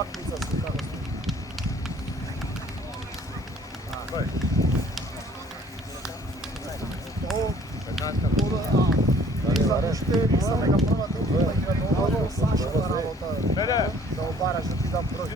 utakmica su kako ste. Nisam neka prva tekma igra dobro, Saša da rabota, da obaraš da ti dam broj.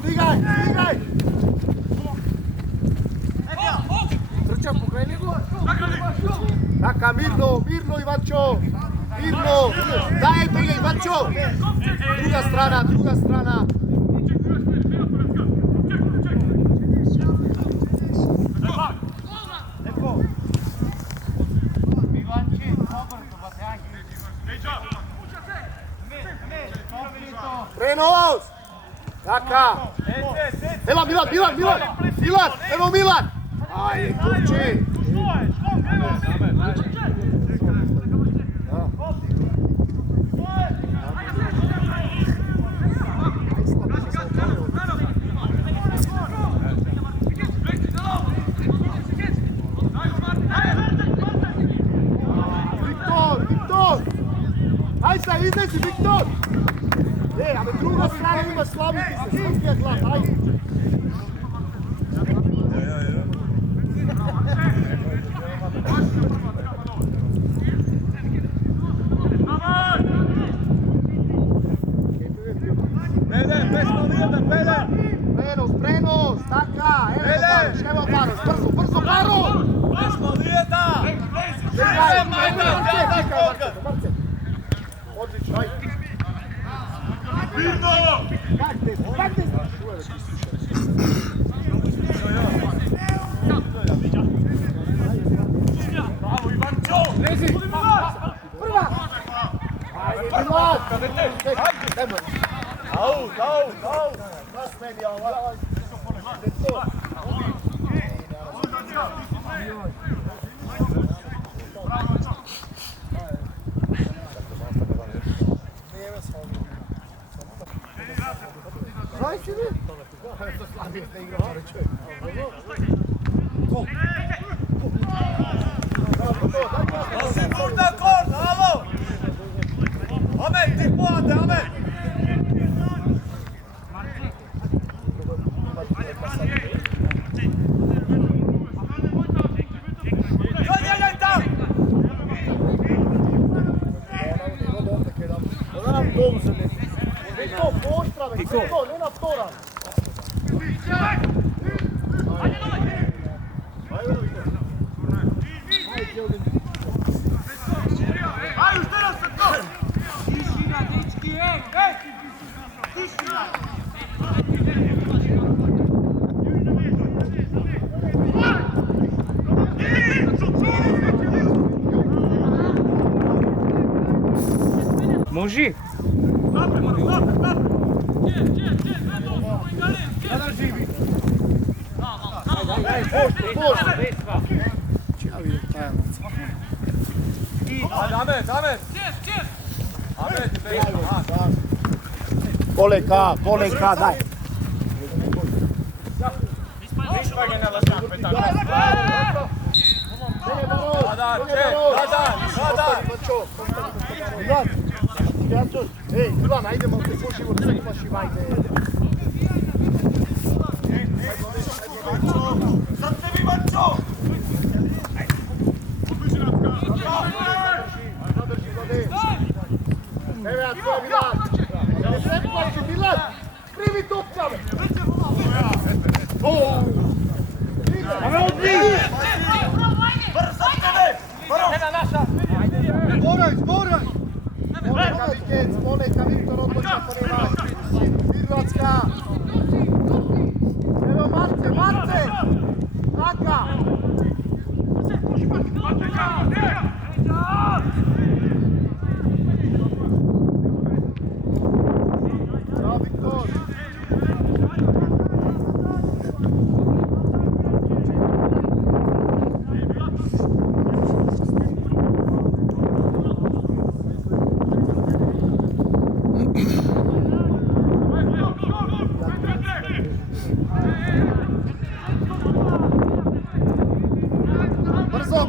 Stigaj! Trča, pokreni go! Taka, mirno, Ivančo! Mirno! Daj ga, Ivančo! Druga strana! Prenos! Taka! Evo Milan! Evo Milan! Ajde, kući! Viktor! Ajde se, iznesi Viktor! A na druga strana ima slaviti se, srpija glas, ajde! Prenos, taka, evo Baroš, brzo Baroš! Odlično, ajde! Kakte! Bravo Ivančo! Prva! Ajde, Milan! Au! Nas meni, ovaj! Daj si mi! To slabije ste igrao, ali čovjek. Sigurna kord, alo! Amen, ti poate, amen! Jaj tam! Viktor, poštrave, Viktor, ne na vtora! Ajde, teraz se to! Tišina, dečki, tišina! Može? Koleka, daj! Milan, ajde malo te poživo, da imaš i vajde. Sad tebi Ivančo! Evo ja tvoj Milan! Ne se plaći Milan! Krivi topčave! Ave odli! Brzo tebe! Zboraj! Moneka Viktor odloča po nema. Birvatska!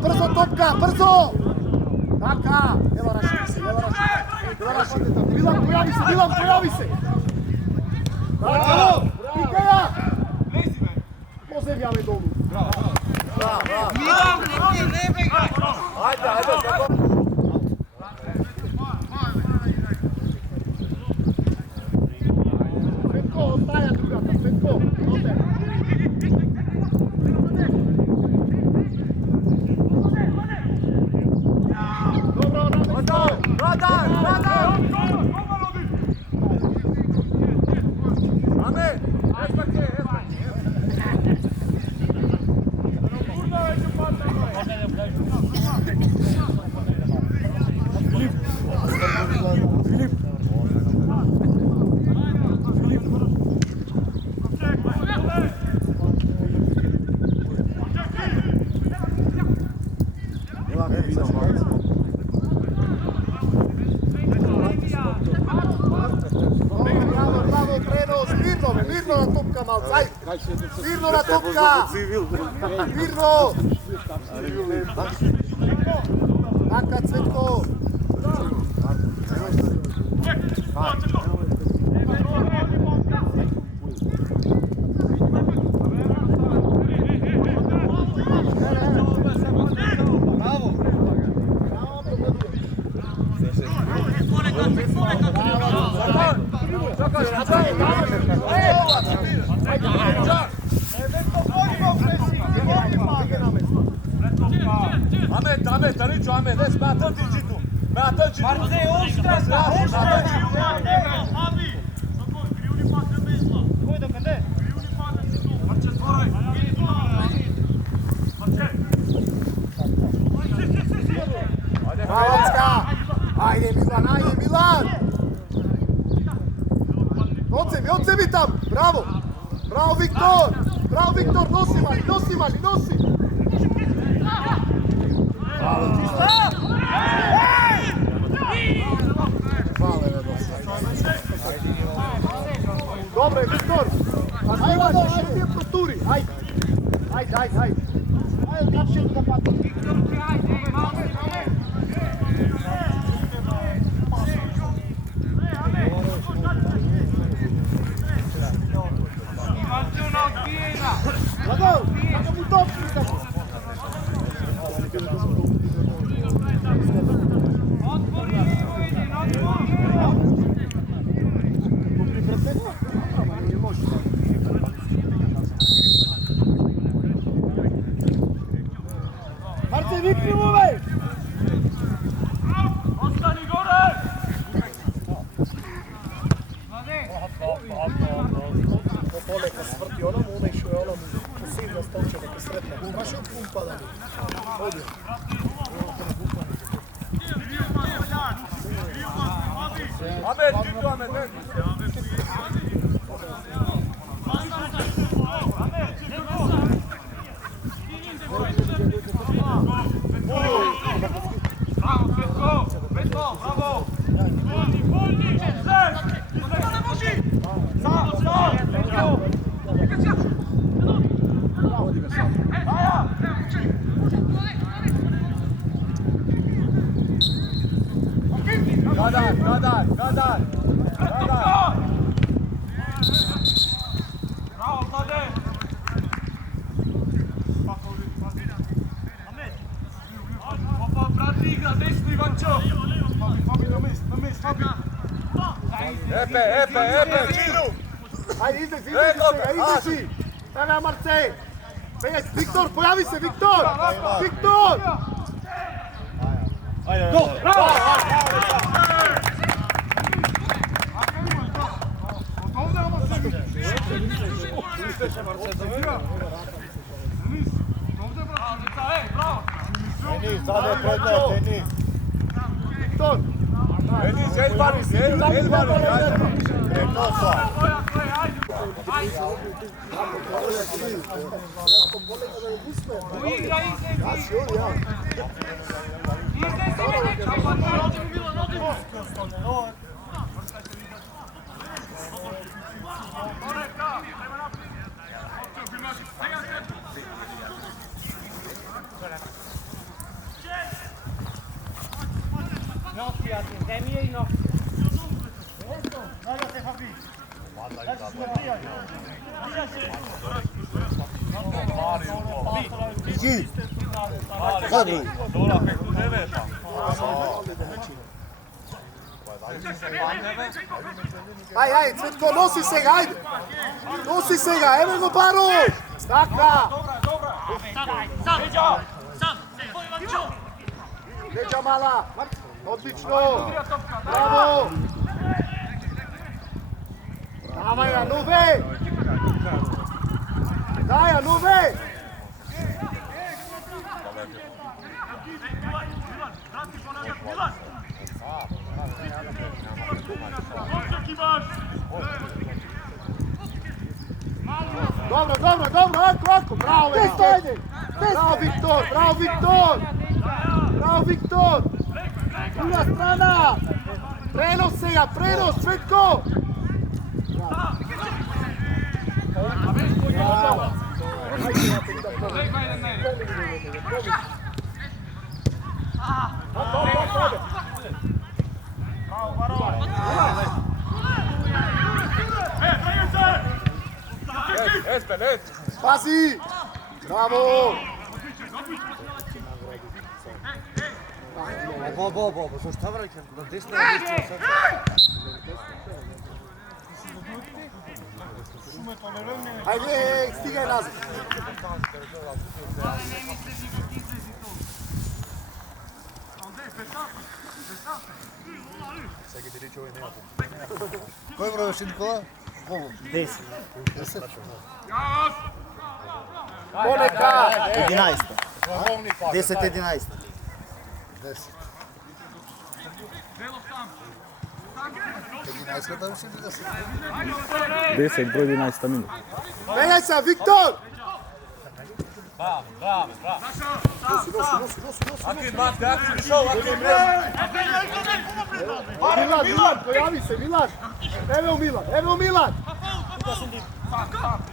brzo topka, brzo! Taka, evo raši se, Milan, pojavi se! Tako, Mikaja! Pozemljave dolu. Bravo. Ajde. Petko, ostaja drugata, Petko, ode. Dobro, Radar! Amen! Mirno na topka, malcaj! Mirno na topka! Mirno! Taka, Cvetko! Ahmet, Tariću, Ahmet, des, me atât Gitu. Me atât Gitu. Marcei, ušta! Abi! Kriuni facă bezla. Koji da kada? Kriuni facă tu. Marce, stvaraj. Marce. Hrvatska! Ajde Milan! Oce mi tam! Bravo! Bravo Viktor! Nosi mali! Dobre, Viktor! A snimaš, ajde proturi! Ajde, kako će da pati? Bravo, kako mu top prikamo? Marce, vikni mu vej! Ostani gore! Pole kad svrti onom, umeš je onom posilja stoče da te sretne. Baš od pumpa da bi. Ovdje. Ahmet, Gitu, Ahmet. Petko, bravo! Volni! Kadar! Bravo, Vlade! Opa, brati igra, desno Ivančo! Fabi, na mis, Fabi! Epe, Gitu! Ajde, izlezi! Evo Marce! Viktor, pojavi se, Viktor! Ajde! Bravo! Denis, sada je predmet, Denis! Viktor! Denis, Elbaris, ajde! Iđi! Zadruj! Dola, pektu deveta. Ajde, Cvetko, nosi se ga, ajde! Nosi se ga, evo go Baru! Staka! Leđa mala! Odlično! Bravo! Davaj, Anube! Daj, Anube! Dobro, ako, bravo Viktor! Bravo Viktor, bravo Viktor! Bravo Viktor! Druga strana! Prenos se ga, prenos, Cvetko! Bravo! Espen, et! Pazi! Bravo! Bo, šta vraćam? Da desna je lično Ajde, stigaj nazad! Koji broj još Nikola? 10. Poneka! 11. 10-11. 10 broj 11 minut. Menjaj se, Viktor! Bravo! Akin, Mate, Akin, šao, Akin, Milan, pojavi se, Milan! Evo Milan!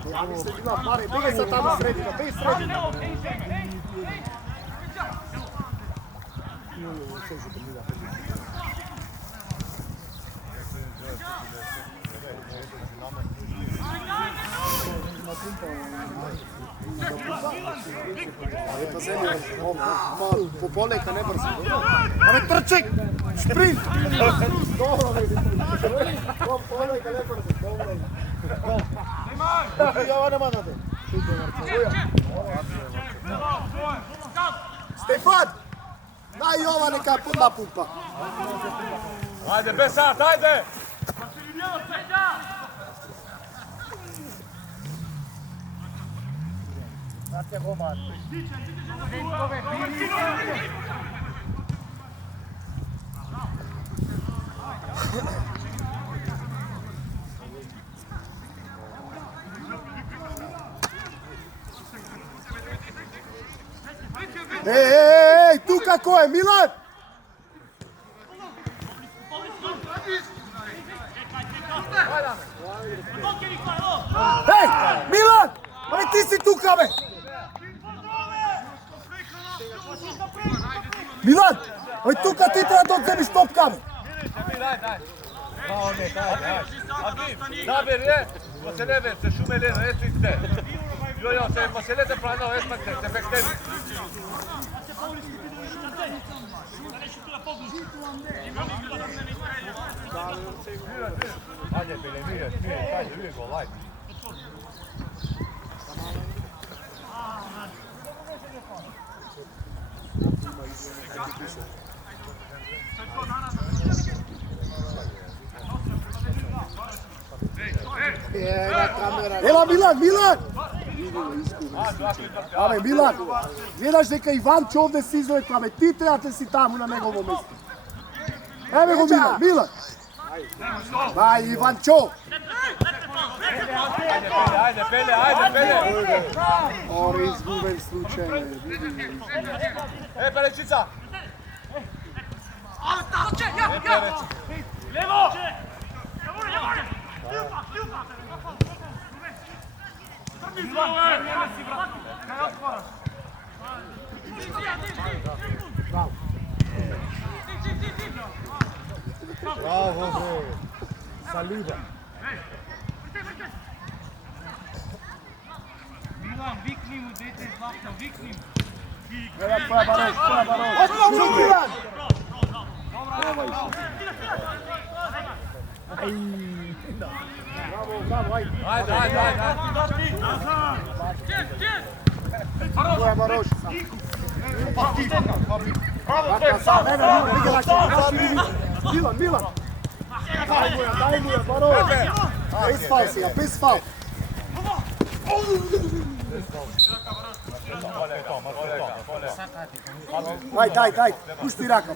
Pojavi se, Milan, pare, bigaj sad tamo sredina, bez sredina! Lijepa zemlja, po poleka ne brzo. Ame trček! Šprint! Dobro, po poleka ne brzo, dobro. Jovana Manade. Stefan! Daj Jovane kad napumpa. Ajde, Besart, ajde! Ej, tu kako je, Milan! Hej, Milan! Ali ti si tu kame! Milan! Ali tu kad ti treba da odzebiš top kame! Daj. Akin, Daber je, ko se ne veze, šume leno, esiste. Jo, se se lete plano, esmate, se pekteni. Ajde, Pele, mirje, ajde, uvijek go, ajde. Evo Milan! Ame, Milan, gledaš neka Ivančo ovdje si izgleda, ame, ti trebate si tamo na njegovom mjestu. Evo go Milan! Daj, Ivančo! Ajde, Pele! Ori izguben slučaj. Pelečica! Levo! Bravo, bre. Saliba. Milan, vikni mu, dete zlahno, vikni mu. Evo tvoja Baroš, tvoja Baroš. Šut Milan! Bravo, bravo, ajde. Ajde. Tvoja Baroš. Bravo, Dakle, sad, ne, vidi lakše. Milan. Daj mu je, Baroš. Bez faul si ga, bez faul. Daj, pušti raka.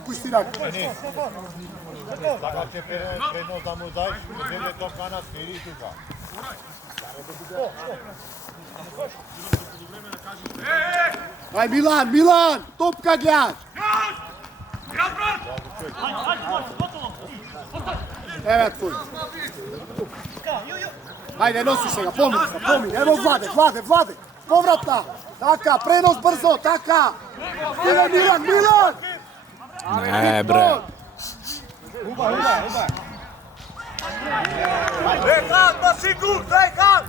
Така че предност да му дај, земе до канат, иди тука. Aj Milan, topka gled! Evo tvoj. Ajde, nosi se ga, pomini, evo Vlade, povratna! Taka, prenos brzo, taka! Stiže Milan! Ne, bre. Rekan, Basiku, Rekan!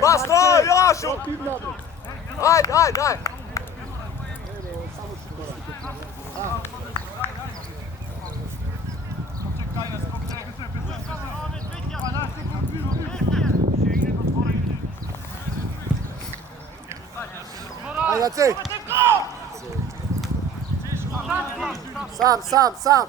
Bastro, Jošu! Ajde! Ajde, Cej! Sam!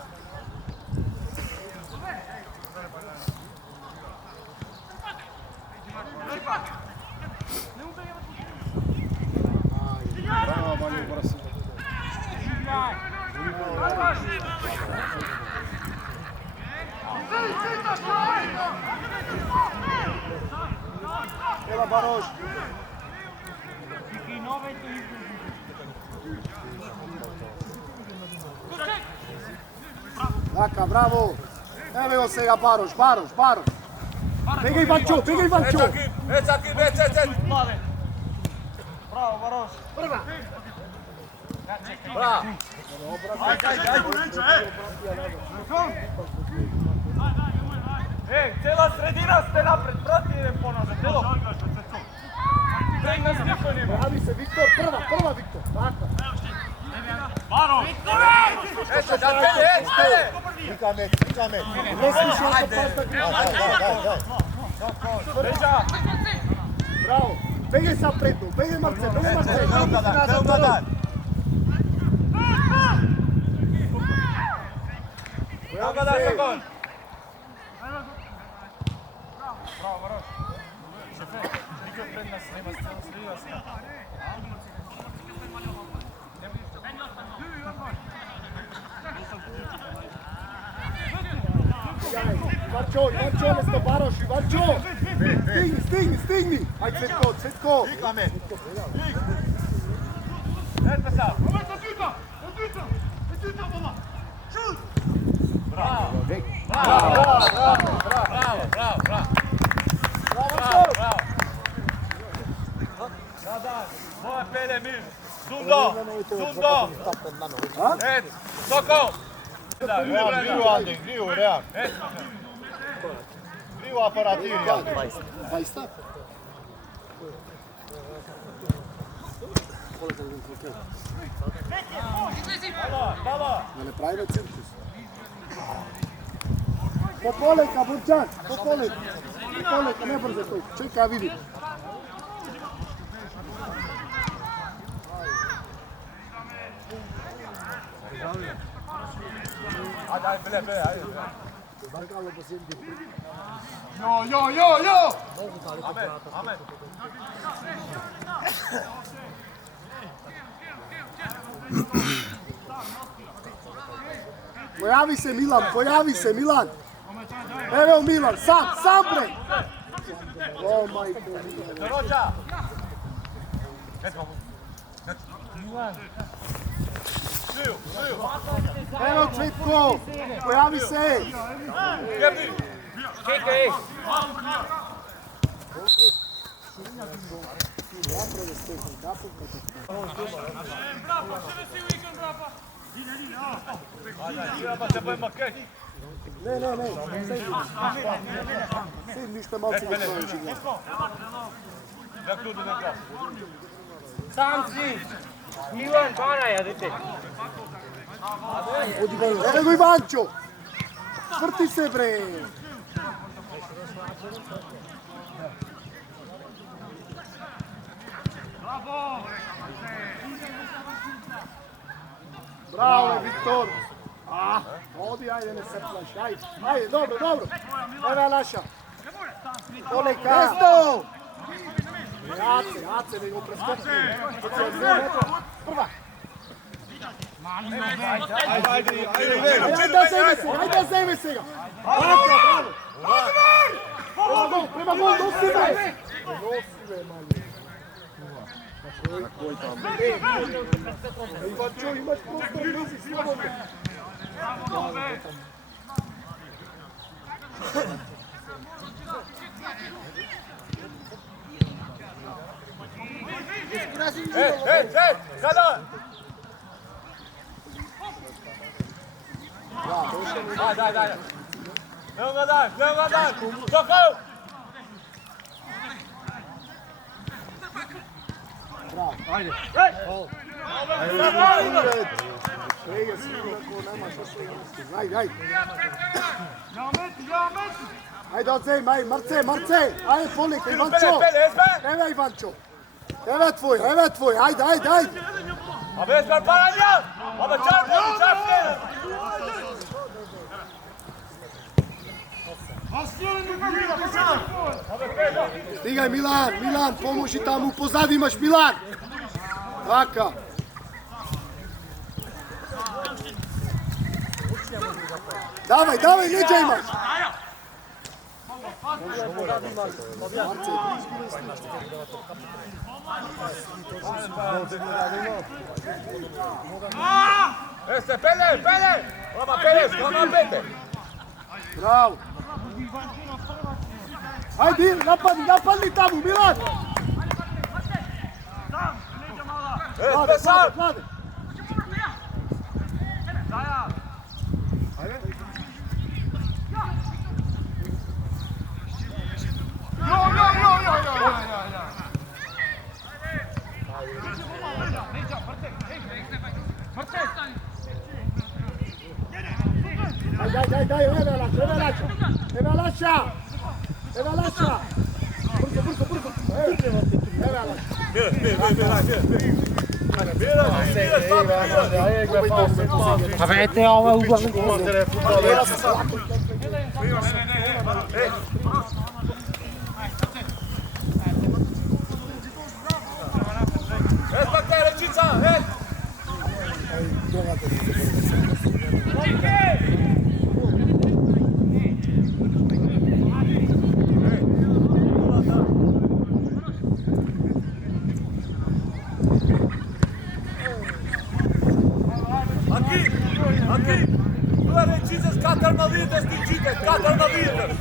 Evo Baroš. Laka, bravo. Evo se ga Baroš. Begaj Vančo. Ecaki, Bravo, Baroš. Bravo! Cela sredina ste napred, prati idem ponazad, telo! Nas niko nima! Pravi se Viktor, prva Viktor. Tako. Baroš! Ešte, ešte! Vika meč. Ne smiši oko pasta. Daj. Ređa! Bravo. Begaj sam predno, begaj Marce. Cel kadar. Evo ga da se kon! Bravo, Baroš. Šefe, Viktor pred nas, nema sliva se. Vančo, mesto Baroši, Vančo! Stigni! Ajde, Cvetko! Vika meč. Edme sam! Bravo! Sada, moje pele mir! Sundo! Ed, Sokol! Real. Griu aparativ, ja. 20. Balo! Da ne pravimo cirkus. Popoleka, Burčan, popoleka, ne brzo to. Čekaj, vidim. Ajde, bile, ajde. Jo! Amen. Pojavi se Milan. Evo Milan, sam bre. O majko Milan. Rođa! Siju! Evo Cvetko, pojavi se. Gebi! Čekaj! Ajde, se bojimo keć. Ne, Sim ništa malo se proći. Da kludi neka. Sam si! Ivan, pana je, dite. Evo go Ivančo! Vrti se bre! Bravo, Viktor! Odi, ajde, ne seplaš, ajde, dobro. Evo je naša. Oleka! Mesto! Jace, nego preskopni. Prva! Ajde, zajme se ga! Bravo! Prema gol, nosi bre! Ivančo, imaš prostor, nosi, slobodno! Sada! Daj. Evo ga daj! Čokaj! Ajde! Svega si ko nema što svega ne ajde! Ajde odzem, ajde, Marce! Ajde, polika, Ivančo! Evo Ivančo! Evo tvoj, ajde! A Vesper paranja! Ama čarpne! Stigaj Milan, pomoži tamo u pozadnji imaš Milan! Taka! Davaj, neđa imaš! Este, pele! Lama pete! Bravo! Ajde, napadni tamo, Milan! Klade! Daj, evo Laša! Brzo! Avete ovo uglavnom. Aqui! Tu arretisas catarmalidas, tintitas, catarmalidas!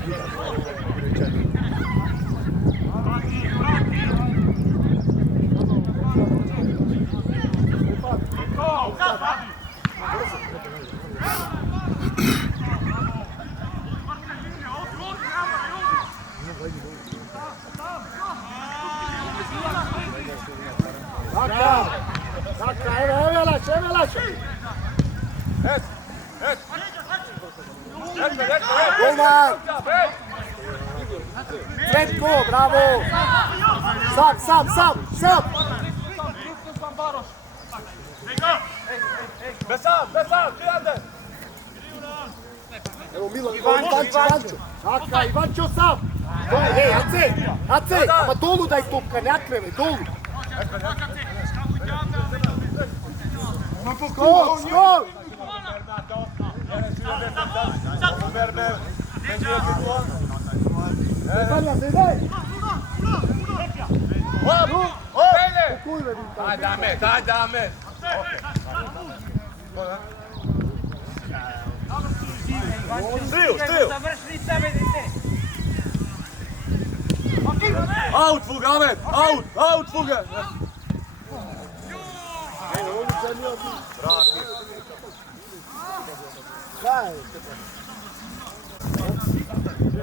Taka, evo Laša! Golman! Sretko, bravo! Sam! Besar, prijade! Evo Milan, Ivančo! Taka, Ivančo sam! Hej, Ace! Pa dolu daj topka, ne akreve, dolu! Skok! Daj! Daj dame! Stil! Out, Fuga, Ahmed! Out, Fuga!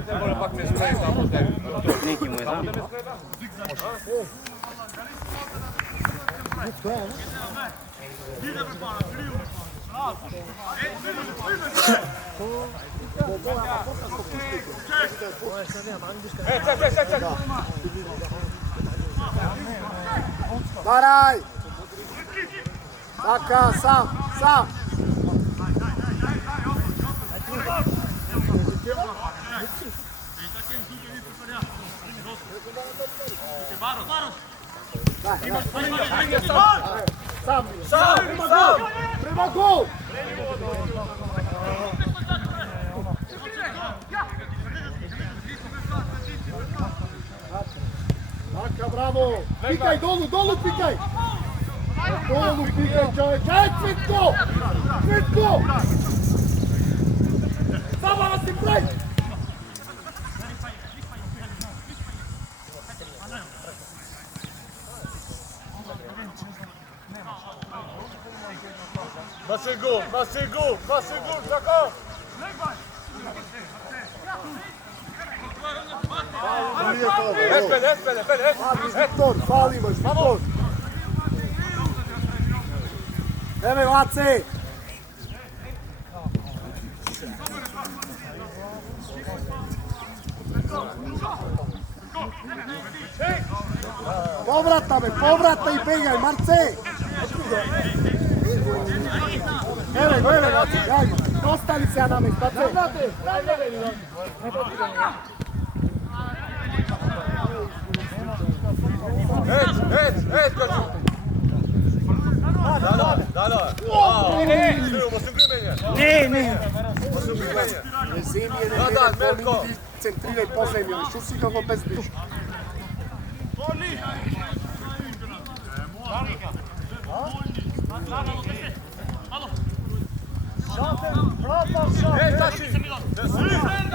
Ne mora pak me zbroj tamo tebi. Neki mu je Samo znam. da me skreda? Ček. Baraj! Saka, sam! Sam! Prema gol! Saka, bravo! Pikaj, dolu pikaj! Dolu pikaj, čovječe! Aj, Cvitko! Zabava si prej! Masegul, tako! Espere. Fali imaš, Viktor! Evo, Vace! Povrata i begaj, Marce! Evo ga, Vace, ajmo! Ostani se, Adamek, Vace! Ed, kažu! Da. Musím krimenje. Ne. Musím krimenje. Rezimije Da, ne Mirko. vidi, centriraj po zemlji, šusi ga go bez bića. Taši!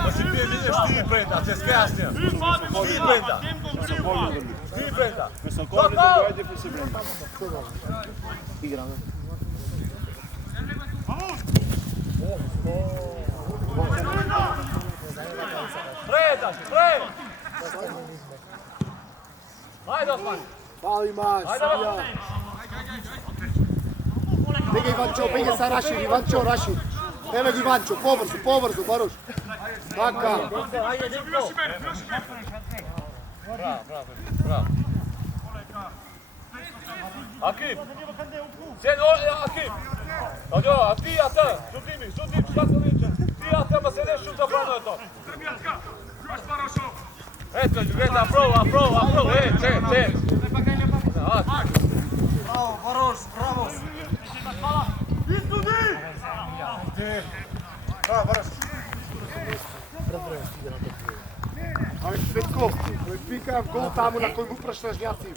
Musím dvije minje štiri prenda, če skajasnija. Štiri prenda. Pre! Hajde, Osman! Fali maš, ja. Begaj Ivančo, begaj sa Rašir, Ivančo, Rašir. Evo ga Ivančo, povrzu, Baroš. Taka. Bravo. Akim! Sen, Akim! Dođo, a ti, sudim, kako liče? Ti, ma se ne šuta prano je to. Eto, gleda, prova, ček. Bravo, Baroš, bravo. Ali Cvetko, koji pika gol tamo na kojem uprašnaš njati.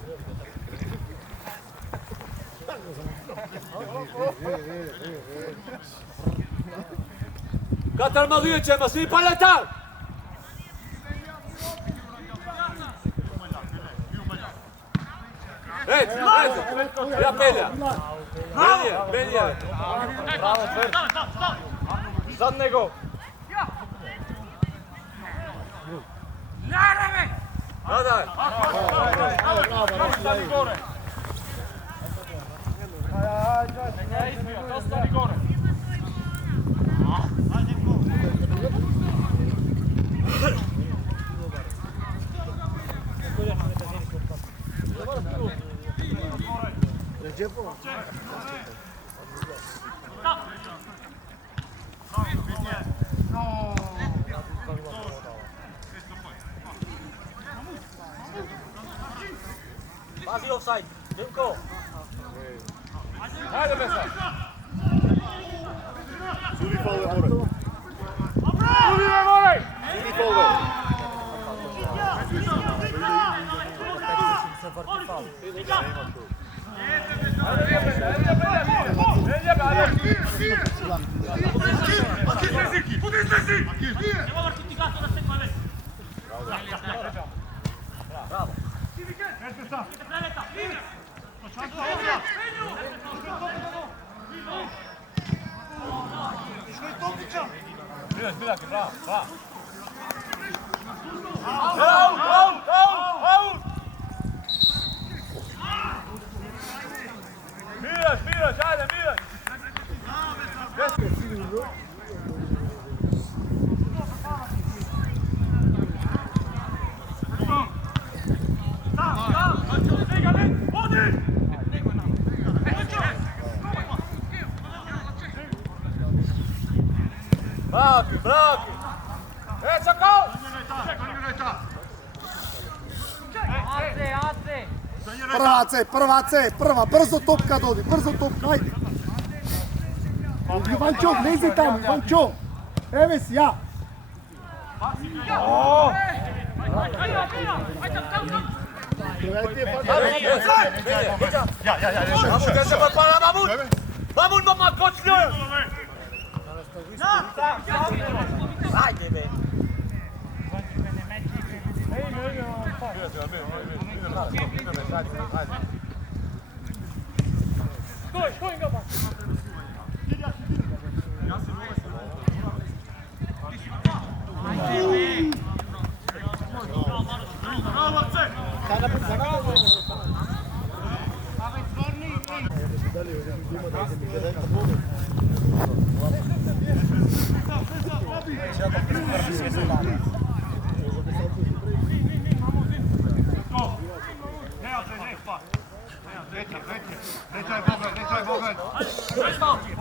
Katar maluje ćemo, svi paljetar! Red, ja pelja. Benje. Bravo, Fer. Zadnego. Nadaj. Ostani gore. Ostani gore. Pazi offside, Dimko. Hajde, Mesa. Sudi faule more. Sudi faule. Milaš, bravo, bravo. Out! Milaš, ajde, Milaš! Braki! Čakao! Prva, brzo topka dodi, ajde. Ivančo, lezi tamo, Ivančo. Evo si, ja. Mamut, mama, kočnju! Ajde be. Stoj ga pa.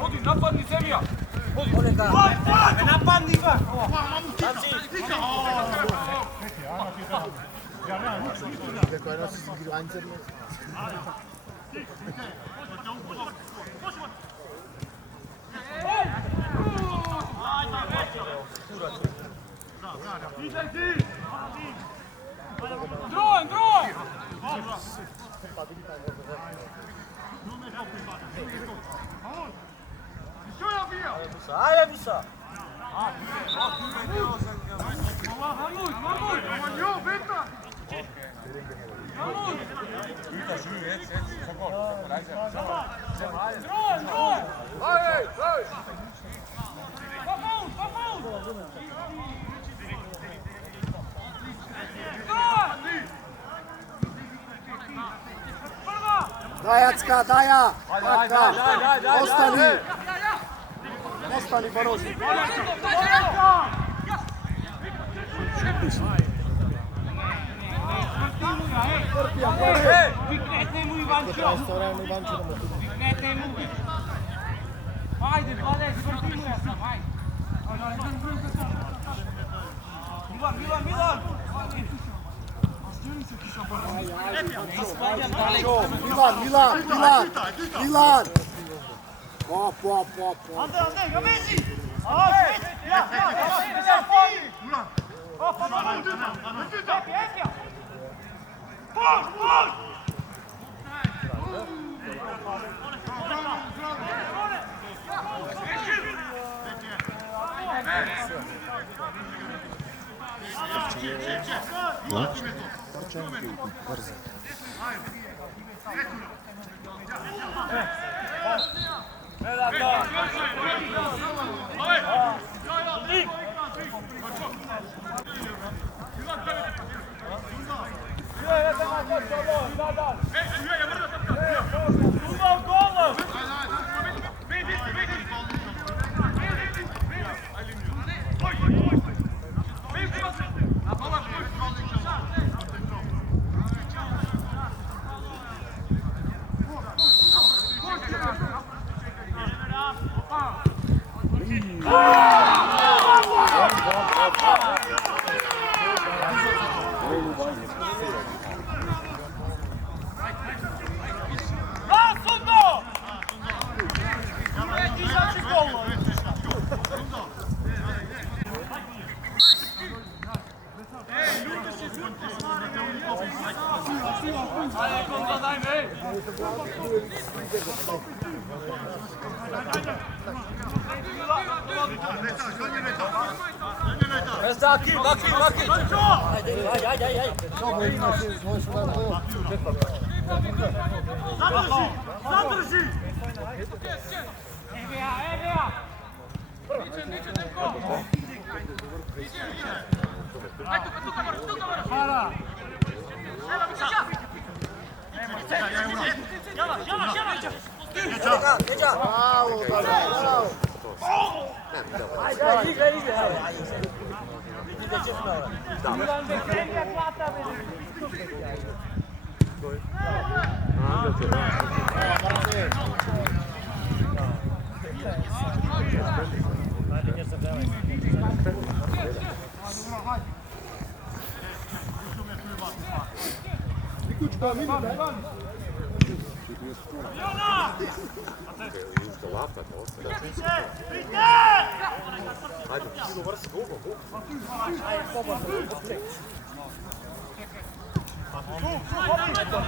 Odi, napadni Zemija! Napadni ga! Droj! Ajde Musa! Dajacka, daja! Ostani, Barozi. Viknete mu Ivančo! Viknete mu! Ajde, Vlade, zvrti mu ja sam, ajde! Milan! Milan! Op. Ande, ga mezi! Maki! Ajde! Zadrži! Evo ja! Bravo, bravo.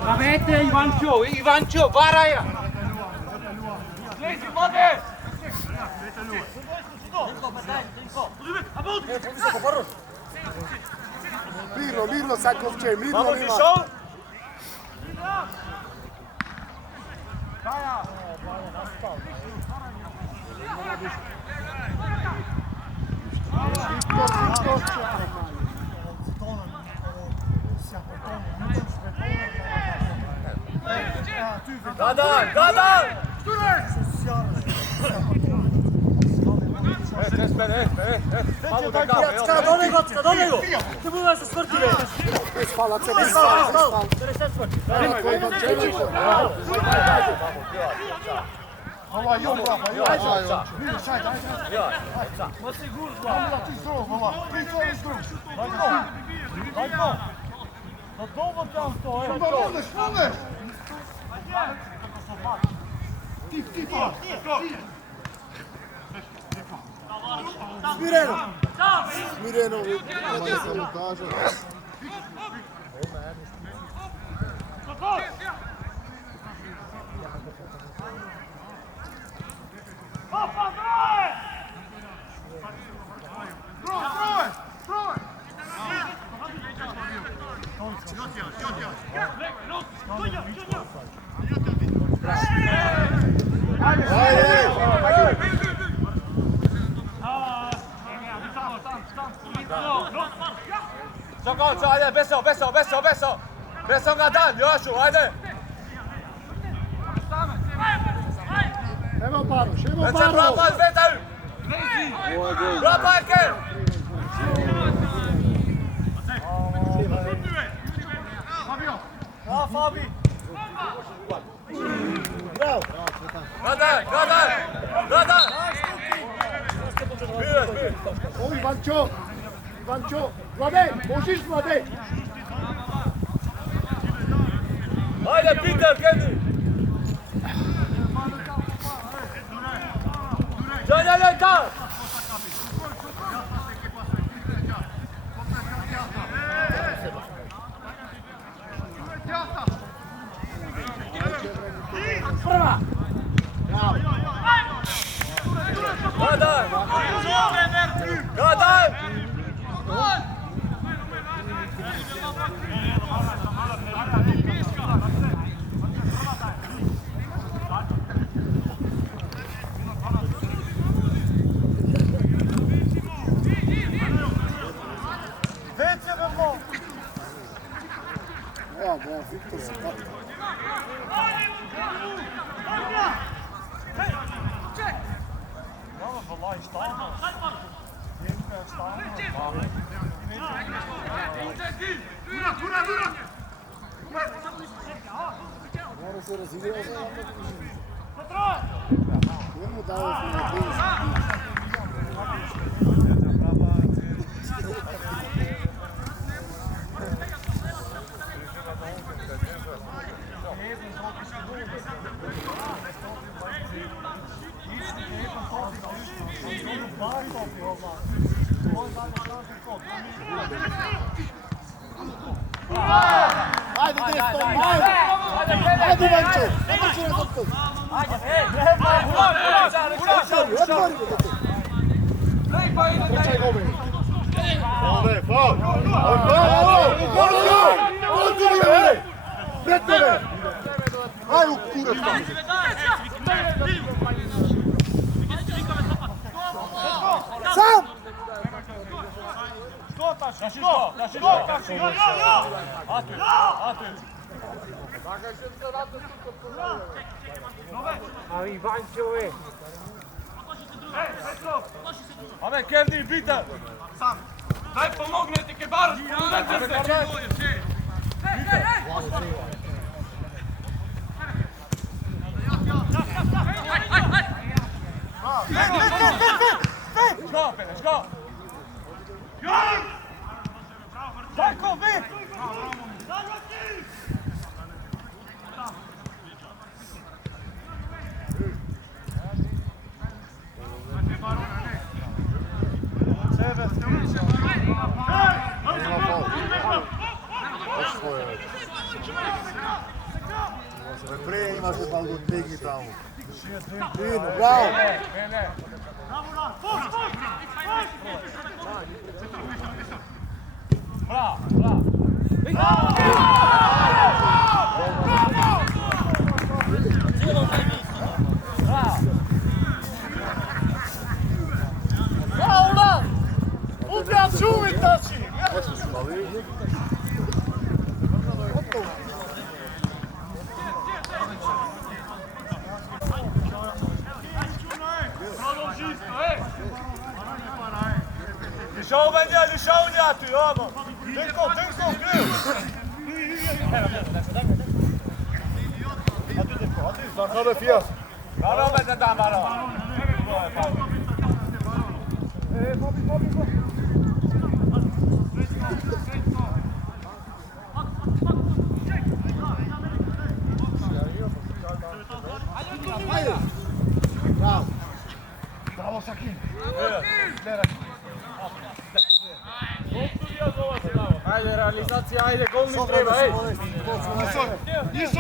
Avete Ivančo, varaja! Slezi, vode! Mirno, sad Kovče, mirno Vamos, ima. Mišo! Gadan! Malo da gave, Gocka, do nego! Ty była ze skortile! Bez fala, bez fala. Hava, jom, brapa, jom. Milo, šaj, daj. Mocny gór, Hvala, ti strong, hvala. Ti strong. Hajmo. no dobo tam to, Pomeš. Smireno. Nema salutaža. Do końca, ajde, beso! Beso Gadan, Jošu, ajde! Evo Baroš, evo Već se Baroš. Brapa izvetaju! Brapa je ker! Gadan! O Ivančo. Mlade, možeš Mlade. Ajde, Peter, Kendi! Daj, tam! Prva. Gadan! Bravo, Viktor se kapta. Mora se razvijao za njemu dao se na 20. Ajde, Desto, ajde! Ajde, Ivančo! Ajde, Ivančo! Otvori me, dete! Počaj gove! Otvori me! Pred tebe! Ajde, u kurac tamo! Ali Ivančevo je. Ame, Kevni, bitan! Daj pomognete, che bar! Go, Pele, go! Dajko, vi! Prije imaš da malo digni tamo. Fino, bravo. Bravo, bravo! Paula! Ugrad čuvi tači! Lišao menja, lišao njati, ovo! Tinko, gdje? Sada fijas. Baro, me ne dam, baro! Bravo, Sakin. Ajde, realizacija, ajde, gol mi treba, ej! Iso,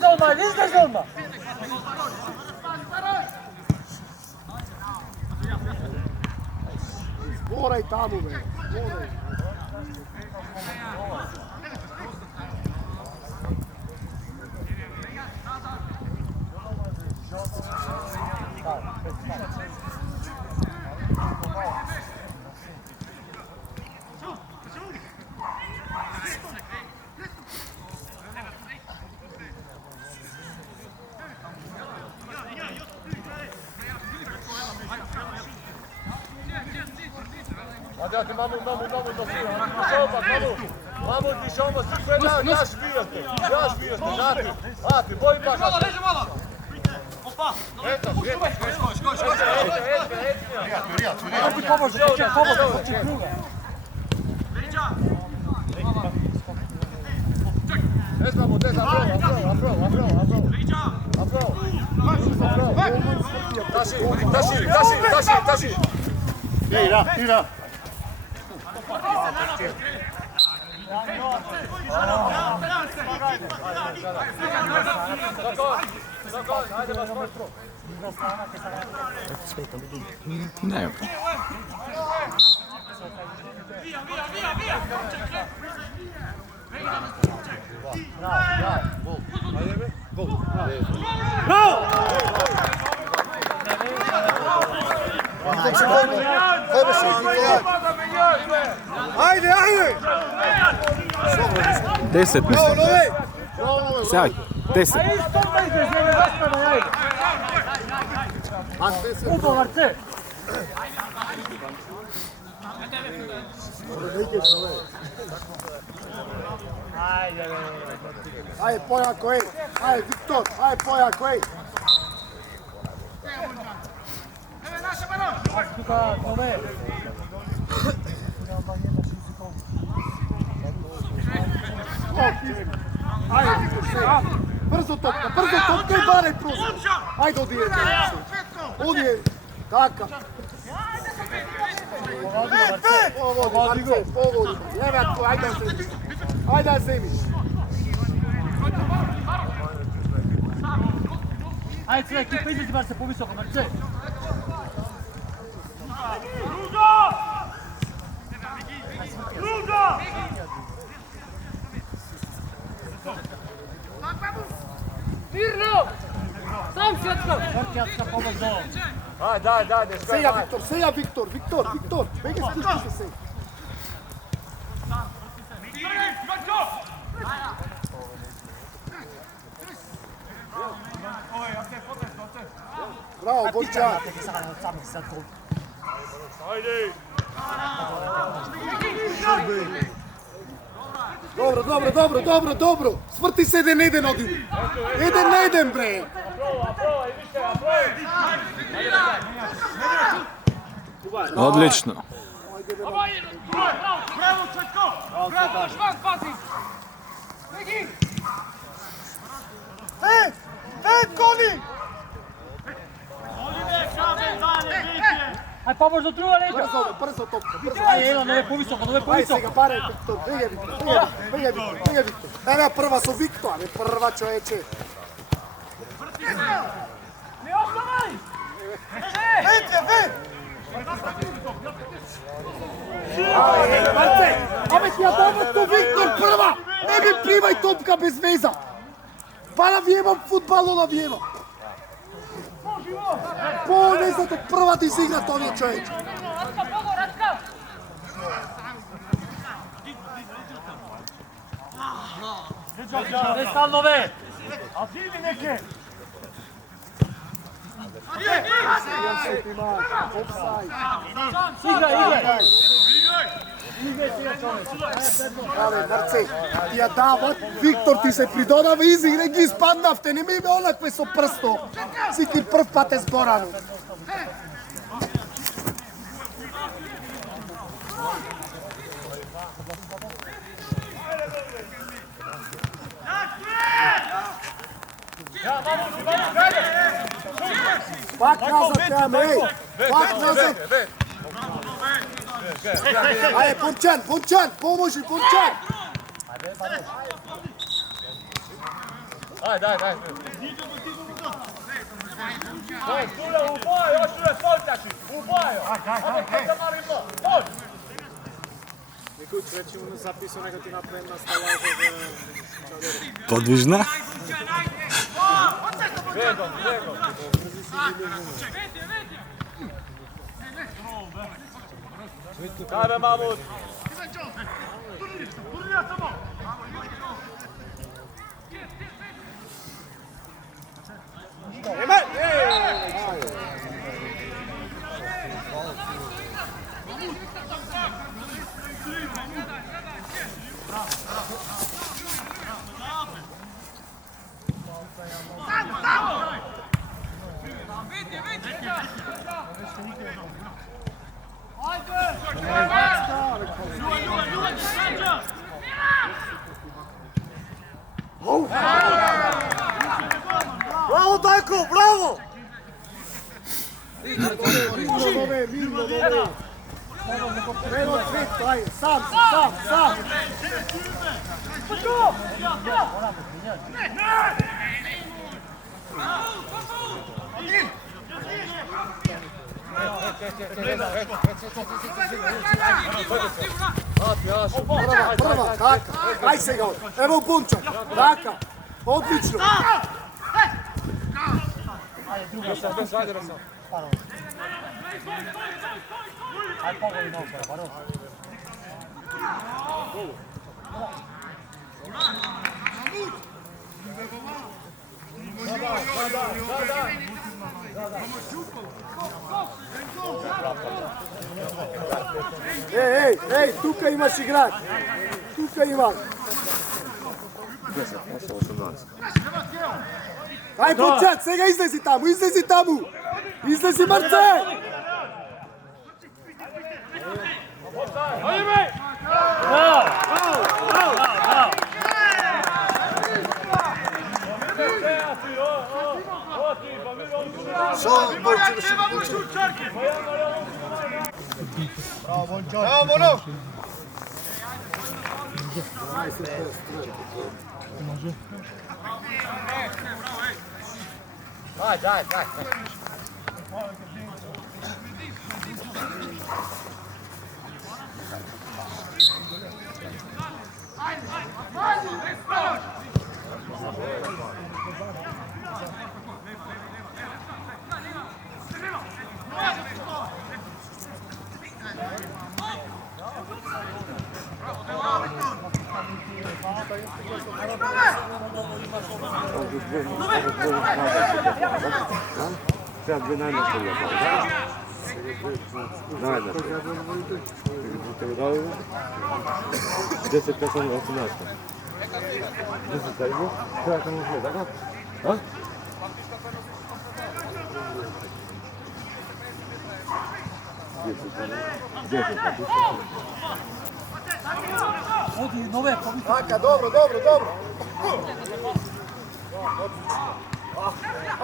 Zolma, nizda Zolma! Moraj tamo, be. Moraj. Ajde, mamu, lišamo, svi sve naš bijete, znate, boj baš. Leži malo! Opa! Eto, Pomože, kruga. ne znamo, Taši! Tira. Zakon, ajde vas možemo. Ne. Ajde! 10 mislim. Sjaj, 10. Ugovarce! Ajde, Pojako, ej! Ajde, Viktor! Ajde, Pojako, ej! Ajde, Viktor, sej! Brzo topka, i baraj prostor! Ajde, odije! Taka! Povodi! Jevat, ajde da se Ajde da se imiš! Ajde, sve, ekipa, izlazi Marce, povisoko, Marce. Mirno! Sam sjecno! Vrtjacka pomoć do ovom. Daj, Seja Viktor, Viktor, vege spušti se. Bravo, Bončan. Dobro. Svrti se jedan odim. Jedan, bre. Odlično. Bravo, Četko! Bravo, švan, pazi! Neki! Koni! Aj, pomoć do druga leđa. Brzo topka. Aj, Ela, nove povisoko. Aj se ga pare, Viktor. Vege Viktor. Evo prva su Viktor, ali prva čoveče. Ne ostavaj! Marce, ame ti ja davam to Viktor prva! Ne mi privaj topka bez veza! Pa navijevam futbalu, navijevam! Ne znam dok prva ti se igra to nije čovječ! Ratka! Ne stalno ve. A zili neke. Igraj. Ale, Marce, ti ja davam, Viktor ti se pridonava iz igre, gi spadnavte, ne mi ime onakve so prsto. Si ti prv pa te zboranu. Pak nazad trebam, ej! Pak nazad! Ajde, Bončan, pomoži, Bončan! Daj. Stulja, uboj, još uvijek soltači, uboj! Mikuć, već mu zapisao nego ti napravim na stalaže za... Podvižna. Begom. Dajme, Mamut! Bravo, Dajko, bravo! Mirno, dole. Preno cvet, ajde, sam. Prva, Daka, aj se ga ovdje. Evo Bončan, Daka, odlično. Aj, pogodi nogu, pardon. Ej, tukaj imaš igrač. Tukaj imaš. Aj, Bončan, сега izlezi tamo. Izlezi, Marce. Bravo, Bončan! Bravo, Bono! Ajde. Sad bi najnašao da pa. Najnašao. Te udali? 10 kasam 18. 10 tajbo? Koja sam uzme, tako? Ha? Odi nove Taka, dobro.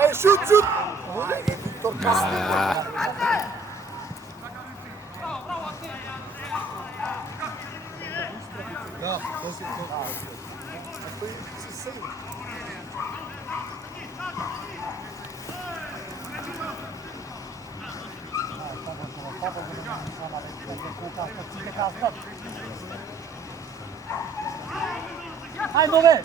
Ajde, šut! Viktor kasni. Da, to si to. A to je sejm. Aj nove!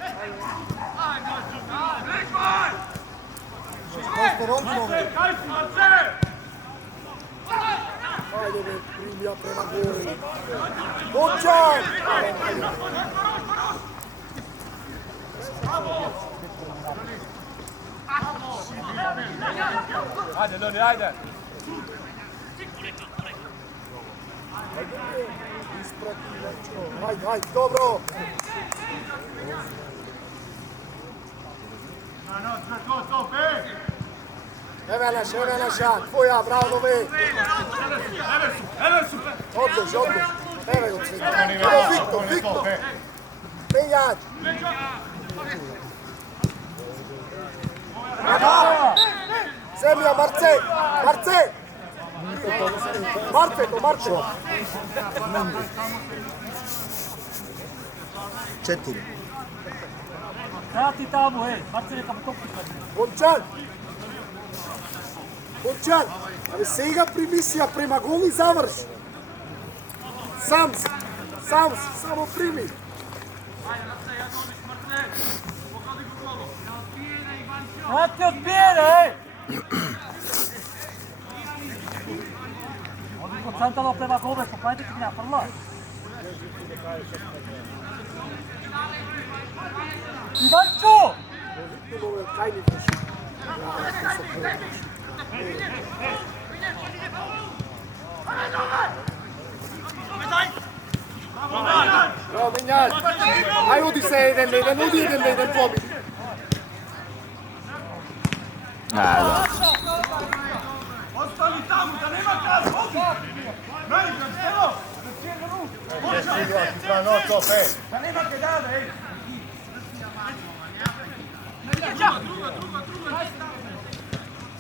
Ajde, primija prema golu. Bončan! Ajde, Loni, ajde! Ajde, dobro! Evo naša, tvoja, bravo nove! Odlož! Evo ga Viktor! Penjać! Zemlja, Marce! Marce! 4. Vrati tamo, Marce neka mu topiti. Bončan, ali сега примисија према гол и заврши. Само прими. Vrati odbijene, Odi koncentralo prema gole, popajte ti na prla. Ivanču! Bravo, Menjal! Aj, udi se jedan pobjedi. Ostali tamo, da nema kada, Najkrat, stelo! Da nema kada,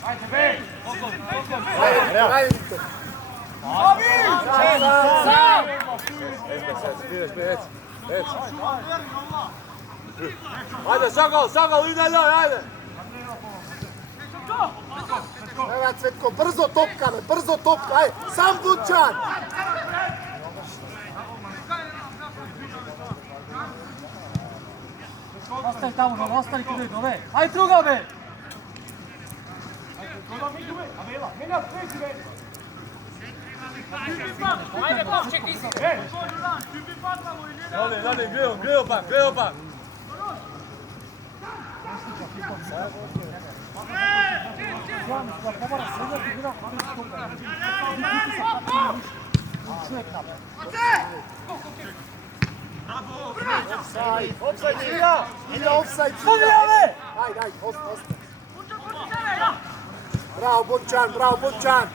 Ajde, bej! Ajde, Viktor! Ajde, Šagal, ide ljoj, ajde! Evo Cvetko, brzo topka, ajde, sam Bončan! Ostavi tamo, ostavi kod nove. Aj druga, be! Ajde, Pavček, isto. Loni, greo pak. Offside, Ilja, offside! Ajde, ostaje. Bravo, Bončan!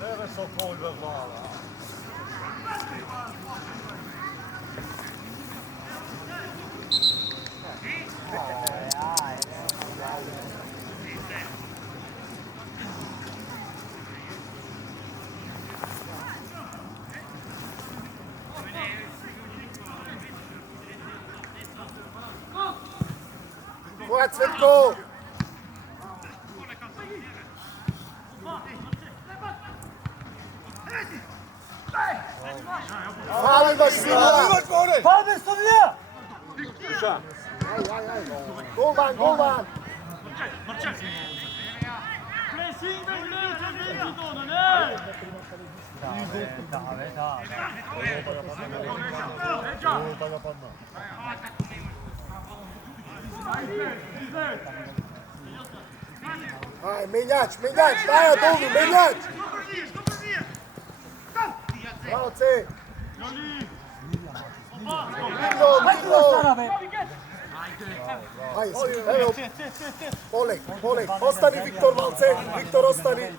Deve så cold bevara. Tvoja Cvetko! Hvala imaš Silija! Palme Slovija! Golman, golman! Aj, menjač, daj dolu, menjač! Bravo, C! Mirno! Aj, evo, Oleg, ostani Viktor malce, Viktor ostani.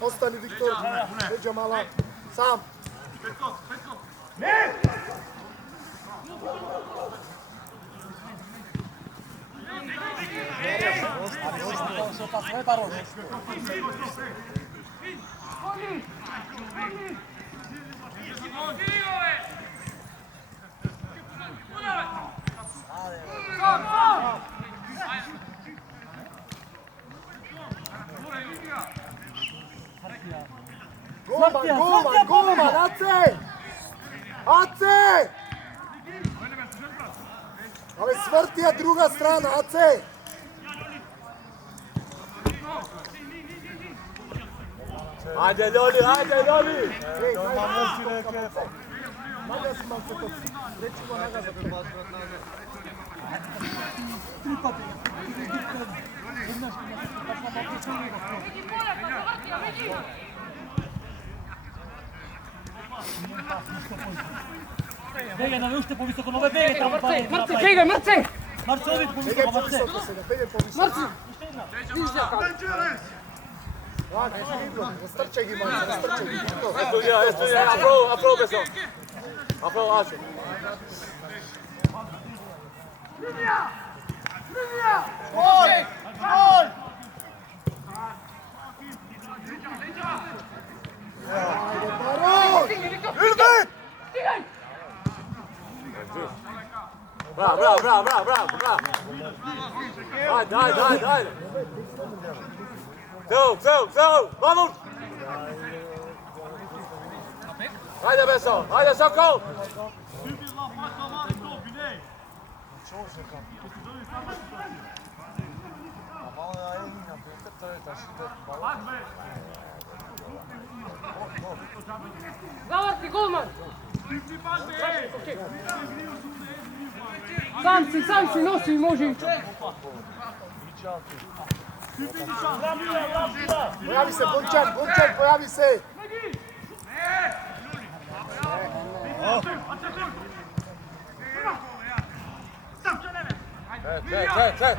Ostani Viktor, Peđa mala, sam. Golman, Ace! Ale svrtija druga strana, Ace! Ajde Ljoli! Manja si malo se to rečimo naga za pet. Bege, naviušte po visoko, nove bege tamo. Marce, begaj, Marce! Marce, ovdje po Begaj visoko, po Marce. visoko se, begaj po visoko. Marce! Vidiš ja kako? Lako, vidno, rastrčaj gi malo, rastrčaj gi. Apravo Beso! Apravo Ašo! Bravo! Ajde! Zeo! Vamos! Ajde Beso! Ajde Sokol! Zavrti, golman! Sam si nosi, može. Pojavi se, Bončan, pojavi se!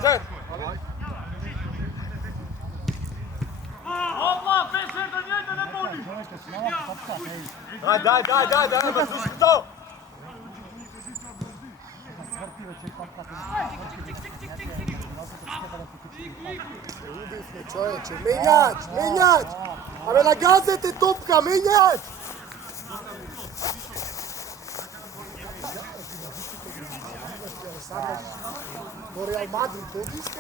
Čet! Daj, slušaj to! Ubivne čovječe, menjač! Ale nagazete topka, menjač! Do Real Madrid, to isto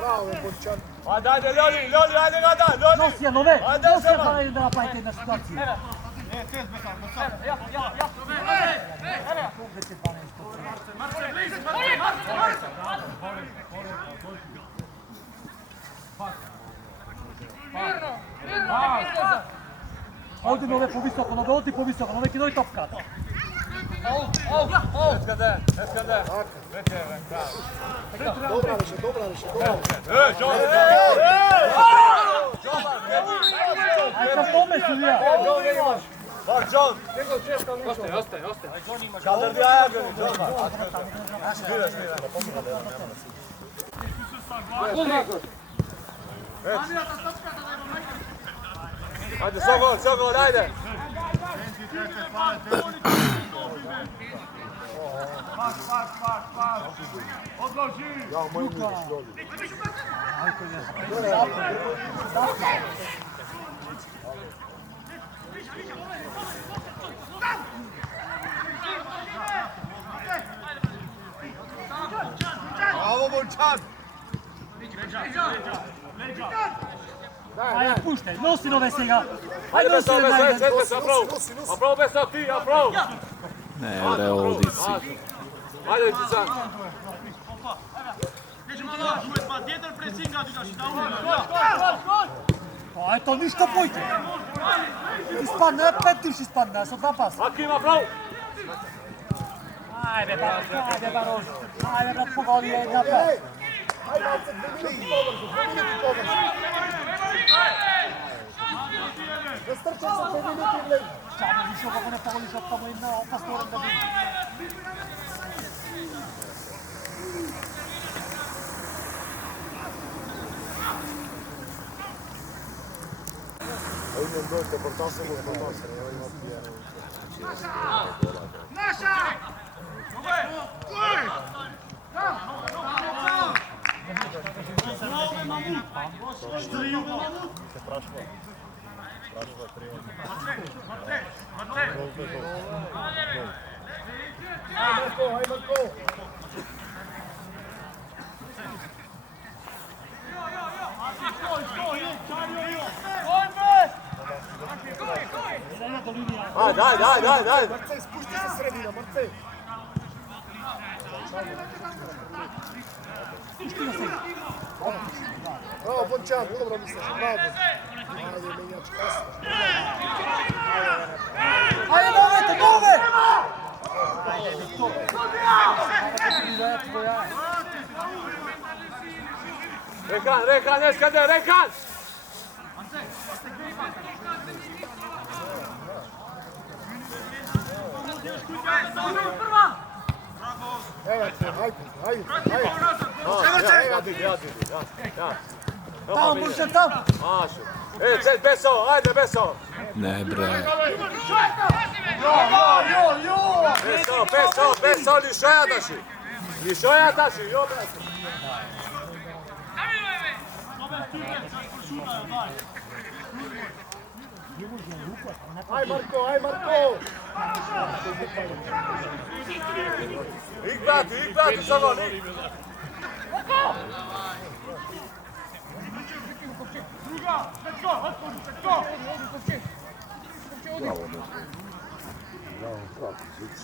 Bravo, Bončan. Ajde, Ljoli, ajde gada, Ljoli! Nosija, nove! Ajde, Nosija Seba! pa da napravite jedna situacija. Ovdje nove po visoko, nove kidovi topka. Eskade! Dobra više. Ajde sam pomesio ja. Bak John! Ostaje. Kaldır diye ayağa görün John bak. Hadi Sokol, haydi! Odloži! Bravo, Bončan! Ajde, puštaj, nosi nove сега! Ajde, bez ove, bez aprav! Aprav, bez ti, aprav! Ne, bre, ovdje si. Ajde, ti sam! Pa eto, ništa pojte! Ispadne, pet tiš ispadne, ja sam dva pasa. Hakim, aprav! Ajde, Baroš, ajde, brat, pogodi jedna pet. Ajde, Alce, 2 minuti površu, 2 minuti površu. Ne strčaj sa 2 minuti i vleži. Čamo, višo, kako ne pogodiš, tamo jedna opasna da bi. Ajde! Marcej, spušti se sredina, Marcej. Bravo, Bončan, dobro misliš, bravo. Ajde, menjač, kasno. Ajde, nove, nove! Rekan, eskade, Rekan! Tamo, Bončan, tamo! Mašu. Cez, beso! Ne, bre. Beso, lišojataši, jo, brate. Aj, Marko! Ik brati, samo, ik.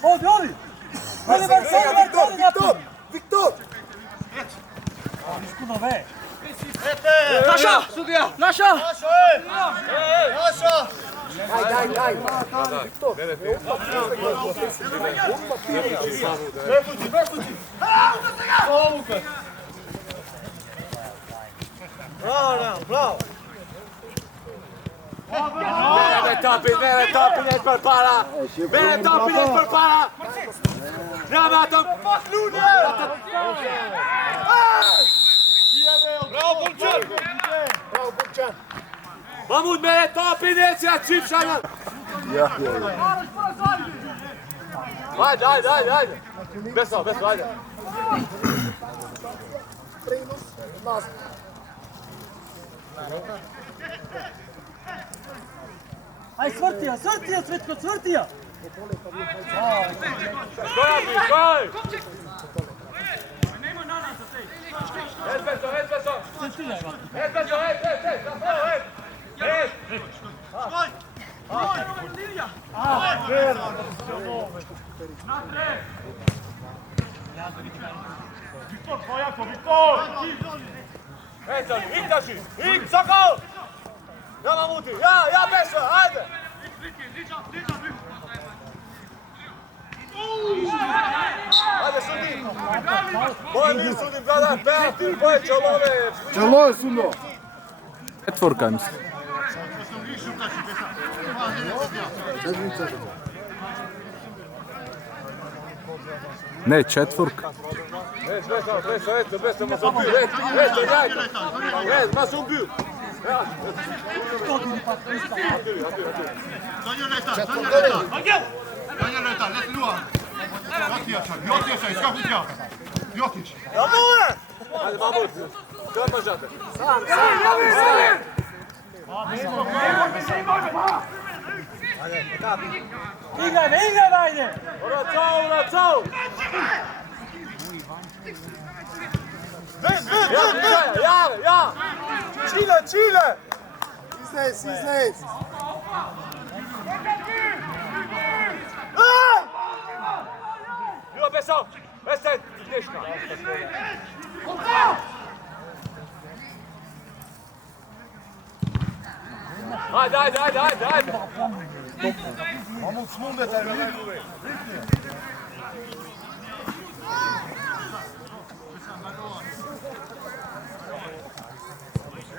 Odi! Viktor! Niško nove! Naša! Sudija! Naša! Daj! Viktor! Bravo! Bene topi, ne prepara! Ramatom! Bravo, Bončan! Mahmud, mene topi, neće, ja čipšana! Ajde! Beso, ajde! Primus, nas. Aj, cvrtija, Cvetko, cvrtija! Stoj! Es beso! Viktor, svojako, Viktor! Ik, Sokol! Ja, Mamuti, ja, beso, ajde! Ajde, sudim! Moje mi sudim, brada, penalti, koje čolove! Čelo je sundo! Četvorka, mislim. Ne, četvorka. Beso, mas un but, mas un but! Daniel Leta, let's do it. Jotješa, iskakuj tja. Jotješ. Ajde, Mahmut, kad možete? Igra, ajde! Vracao! Ja! Čile! Izlez! Milo, Besao! Vesel, Knjiška! Ajde! Mahmut smunde termini.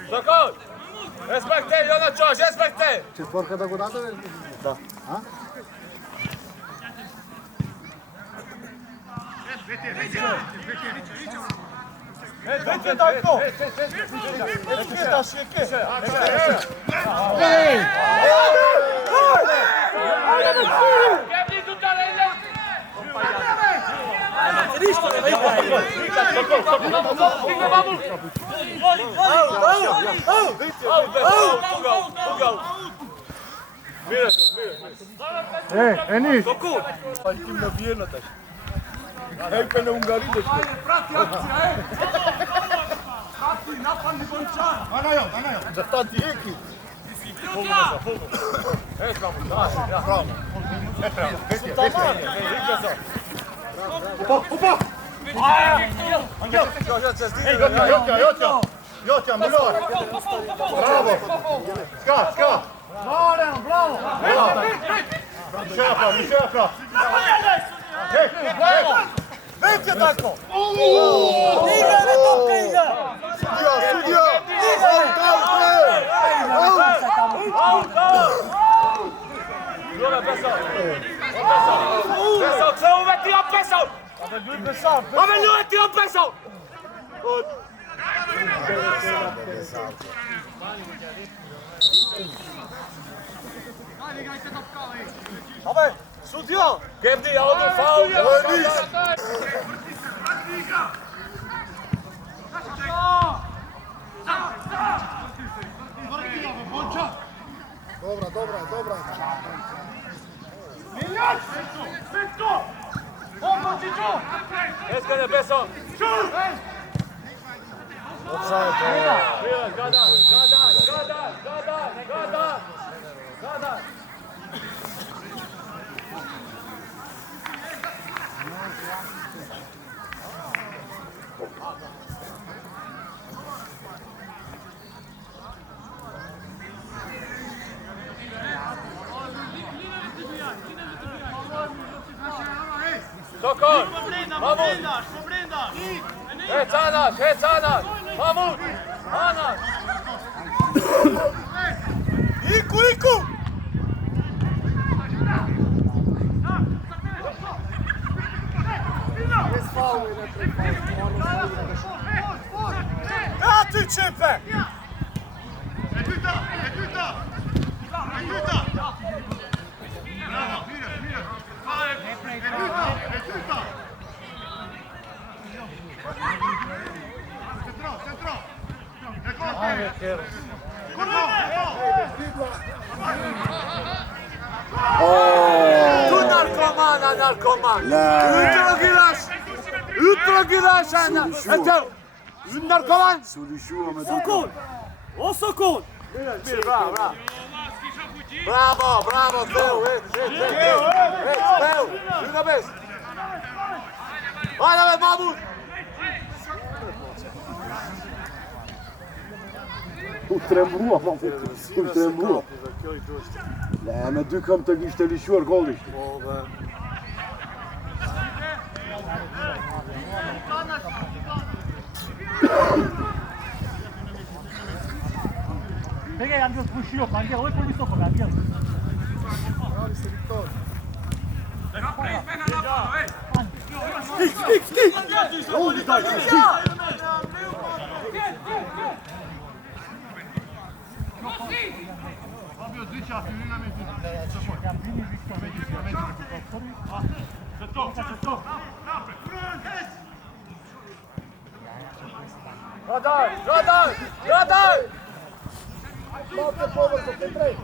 Sokol! Respekte, Jona Čoš, respekte! Četvorka da go nadave? Da. A? Vete tako! Vete da šike! Enis! Tim nabijeno taš. Hejpe na Ungarideš. Prati akcija, Prati, napadni Bončan! Anajo! Da stati Eki! Opa! Jotja, Milor! Bravo! Ska! Bravo! Mišeja! Već tako! Igra, ne topka igra! Sudija! Dobra, Besao! Besao, se uveti on Besao! Ove ljuveti on Besao! Ove, sudija! Gevdi, ja odu faul! Dobra. Eskane, Besao! Gada! Sokol! Mahmut! Hec Anas! Mahmut! Anas! Iku! Prati Čipe! Etuta! Bravo, Mire! Etuta! Centro! Tu narkoman! Jutro giraš, Ana! Narkoman! Sokol! O Sokol! Bravo, Teo, Teo, una vez. Ajde, Mahmut! Tremblua. Nee, maar du komt er niet stel die short goal is. Pegaj, Angel, puši yok, Angel, ovo je prvi stopog, Angel. Stik! Ovdje daj, stik! Fabio, 2 časti, vi nam je tu. Gledaj! Malce povrzo, Petrej.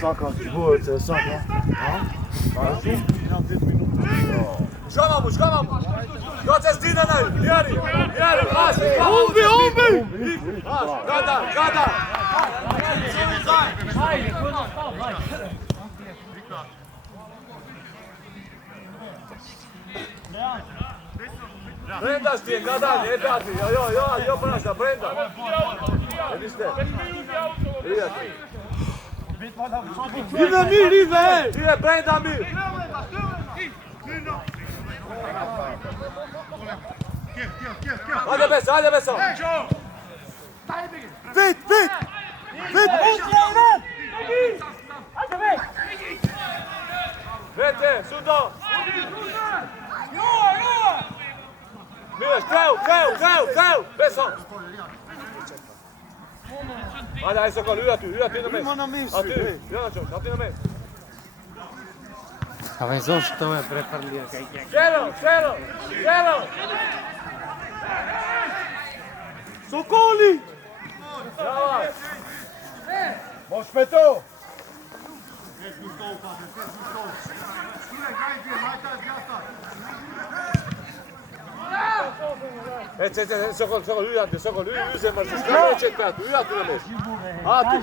Saka, dvojice, Saka. Škamamo! Dođe Zdinanaj! Jeri! Paši! Umbi! Gada! Brenda stijen, gada, ne dati! Jo, prašta, Brenda! Vidite? Vidite? Ide mir, ide! Ide Brenda mir! Ajde Beso! Vit! Vete, sudo! Mileš, treu! Beso! Ajde, Sokol, lyöty na mest! Ima na misli, Ati na mest! Ave, zašto je preparlija? Čelo! Sokoli! Давай! Moš Peto! Et, Sokol, lyösemmässä, lyöt päätyy, lyöty na mest! Ati!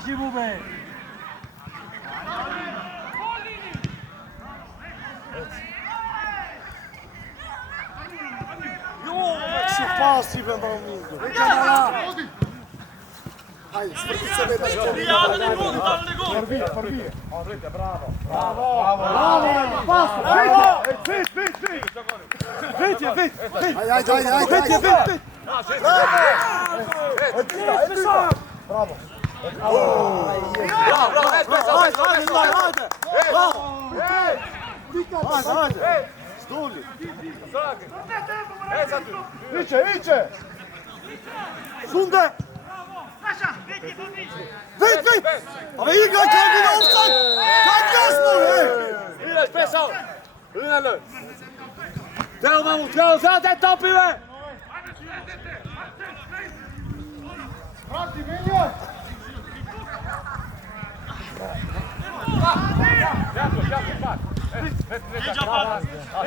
Si pasi prema Mindu. Ajde, smrti sebe da što mi Prvi. Bravo. Vit je. Ajde. Bravo. Bravo, Ajde. Stoli. sad tu! Iće. Sunde. Vit. A igra kad je offside. Kad jasno, Ideš, Pesao! Ylhäällä! Teo, mamu, Teo, sä teet topille! Prati, Miljan.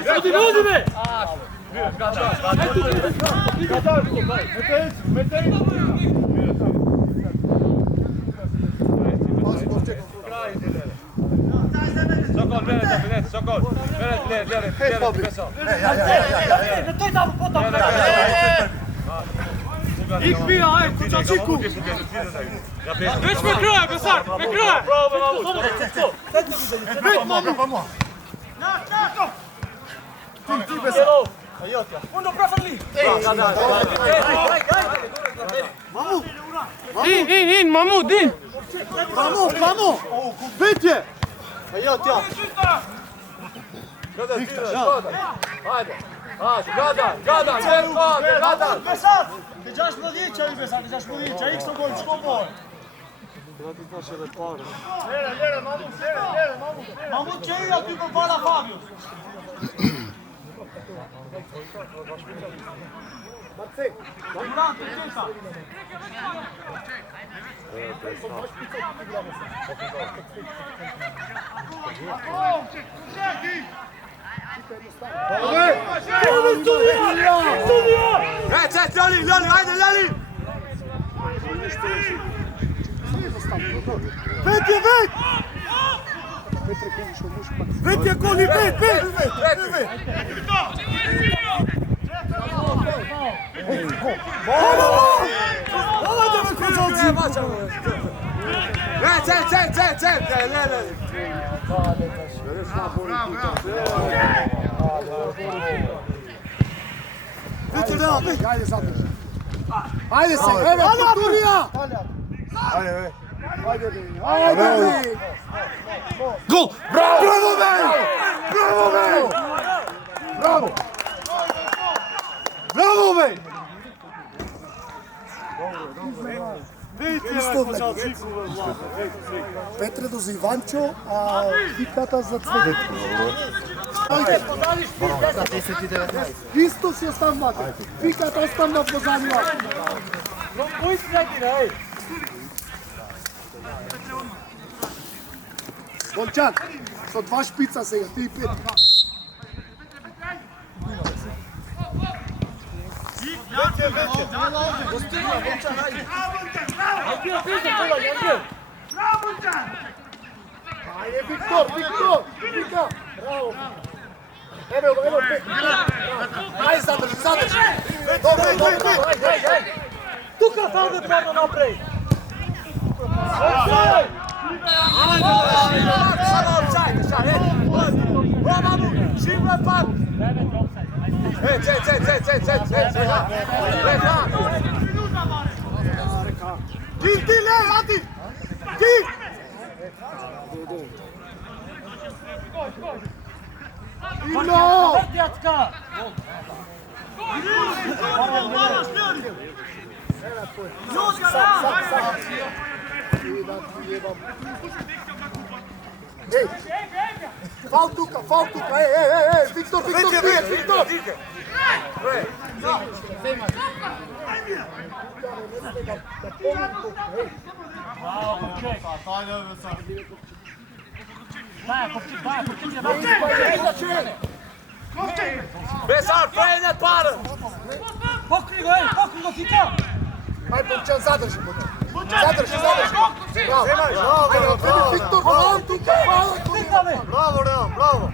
Vedi me! Sokol, vedete, Sokol! Vedete, Pesao! Ik bi, aj, kucačiku. Već me kroje, Besar, me kroje! Probaj, mamu! Vit, mamu. Ti Besao. Undo preferli! In, Mamut, in! Vamo. Vit je. Ajot, ja. Gada, ajde! Ajde, gada, gada! Besar, ti daš mladića, X gol, što boj? Lere, Mamut će igrati kod Bala Fabio. Ej, Lali, ajde, Lali! Vit je, Vit! Vit je, Koli, Vit! Hajde me kucalci! Ej, Lali! Vit je da, Vit! Ajde zadrži. Ajde se, evo, Kuturija! Ajde! Gol! Bravo, Isto odlegli. Petre do Ivančo, a Vikata za Cvedetko. Isto si ostav mate. Vikata ostav na pozadnju. Volčan, so dva špica sega, ti i pet. Ajde, Viktor, Vika, bravo. Evo, pet. Ajde, zadrži. Dobro, ajde. Тука само да трябва да направи! Ej, fal tuka, ej, Viktor! Besar, prene para! Pokri go, Fika! Aj, Volčan, zadrži. Bravo. Viktor, bravo, tuka, hvala. Bravo, Real, bravo.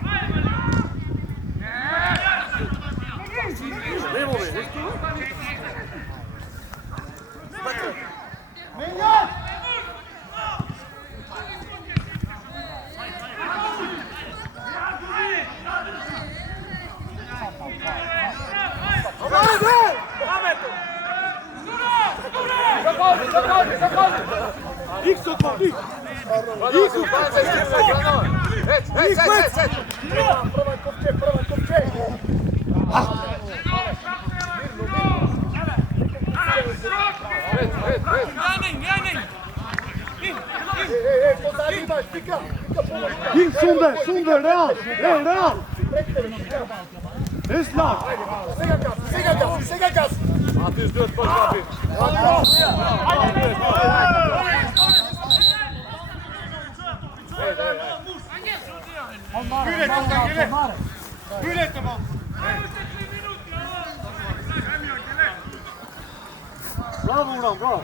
Prva kopče. Ej, pozadnji imaš, Vika, pomoć. Sunde, Real. Islam. Sega gas. A ti zdjot potrafi. Bravo, Uran, bravo.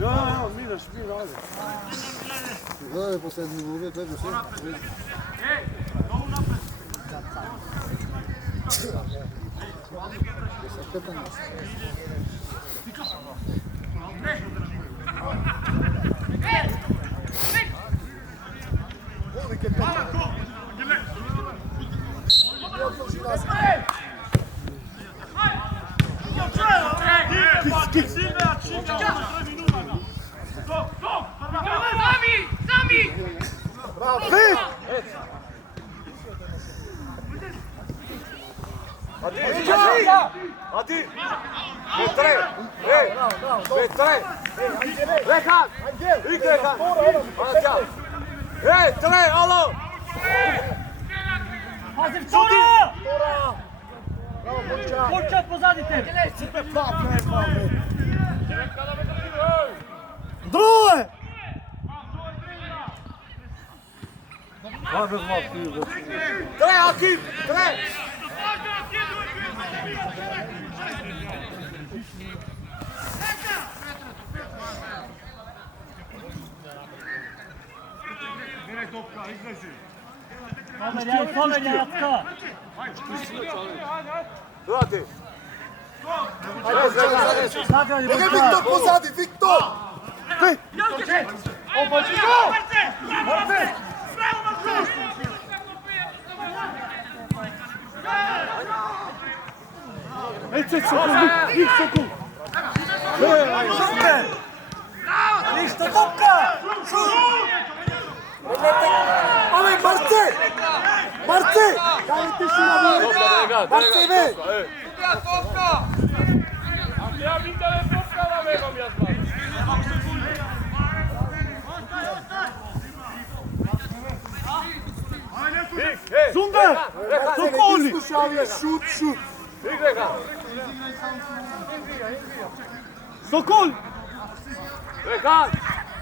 Ja, Miloš, ajde. Gledaj posljednji uvijek, gledaj sve. Adi! Petre! Rekan! Rekan! Ej, tre, alo! Pazi, Tora! Bravo, Volčan. Volčan pozadi tebe! Druge! Tre, Akim! Tre! Pomerja, Jacka! Vrati! Zagrani, Ej, Viktor, pozadi, Viktor! Ništa topka! Ale, Marce! Daj ti si na vore! Marce, ime! Ja vidim da je topka na megom, ja znam. Zunder! Sokoli! Slušavije, šut, šut. Igre ga! Sokol! Rekan!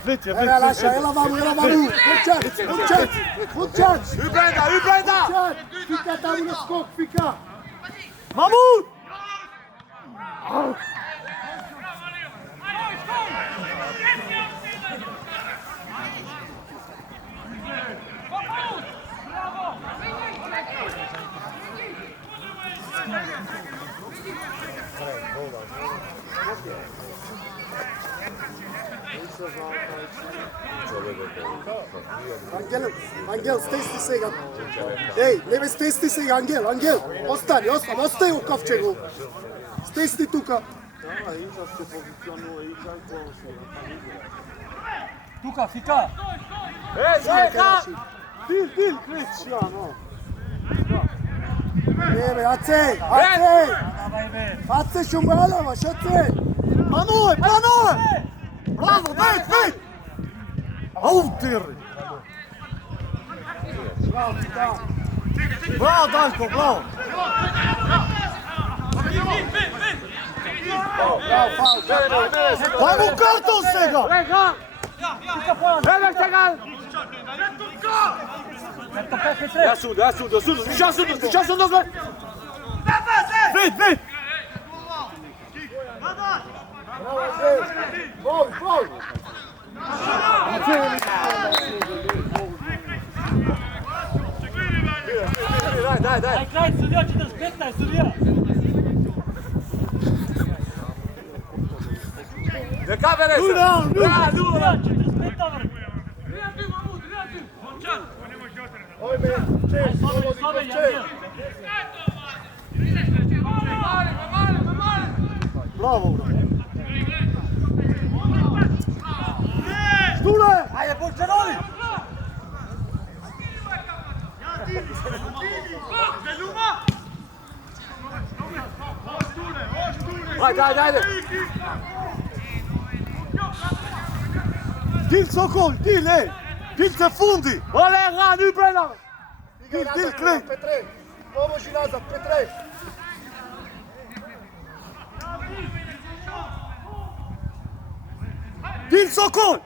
Već je, Ela Laša, ela vamo, Kurčać, Kurčać, Kurčać. Ubrenda, ubrenda! Kurčać, fika tamo na skok, fika. Mamut! Angel, stisni se ga. Ej, ne stisni se ga, Angel. Ostani, ostaj u kovčegu. Stisni tuka. Tuka, fika. Rekan! Dil, kreć, ja, no. Vrijeme, Acej. Acej šumbalavaš, Acej. Planuj! Bravo, već! Autir! Bravo, Daljko, bravo! Daj mu karton svega! Rekan! Vedete ga! Ja sud, dozve! Već! Gol! Daj! Aj kraj, sudija, 45, sudija. Neka vere se! Sudija, 45 vrh. Sobe, Jangel. Bravo, bro! Štule! Ajde, Burčanovi. Ajde! Dil, Sokol, dil, ej! Dil se fundi! Ole, Rekan, ubrenda! Dil, kreć! Petre, pomoži nazad, Petre. Dil, Sokol!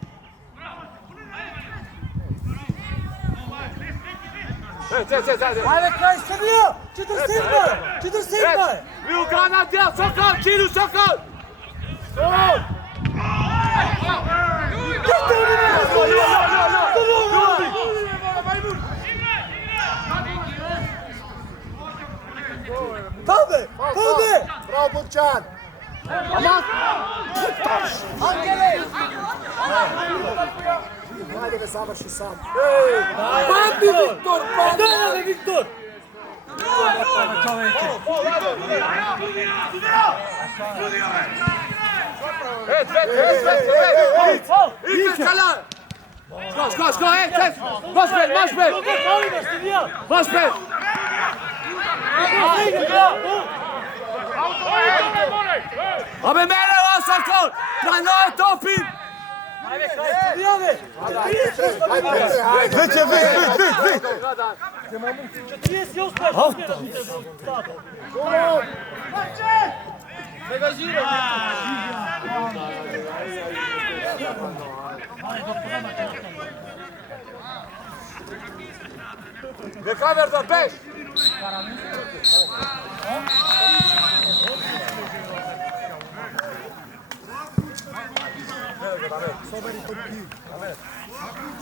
Ajde, kraj, sudija. 47. Vi u granatija, Sokol, Čiru, Sokol! Paude! Bravo, Burčan. Ajde ga završi sam. Padni, Viktor, padni! Daj, Viktor! Idite, Kalan! Skor, et! Mospet! Abe mene ovo, Sokol! Plano je topin! Ajde, kraj, sudijave! Već je, već! 48 rezultata. Neka verda, beš!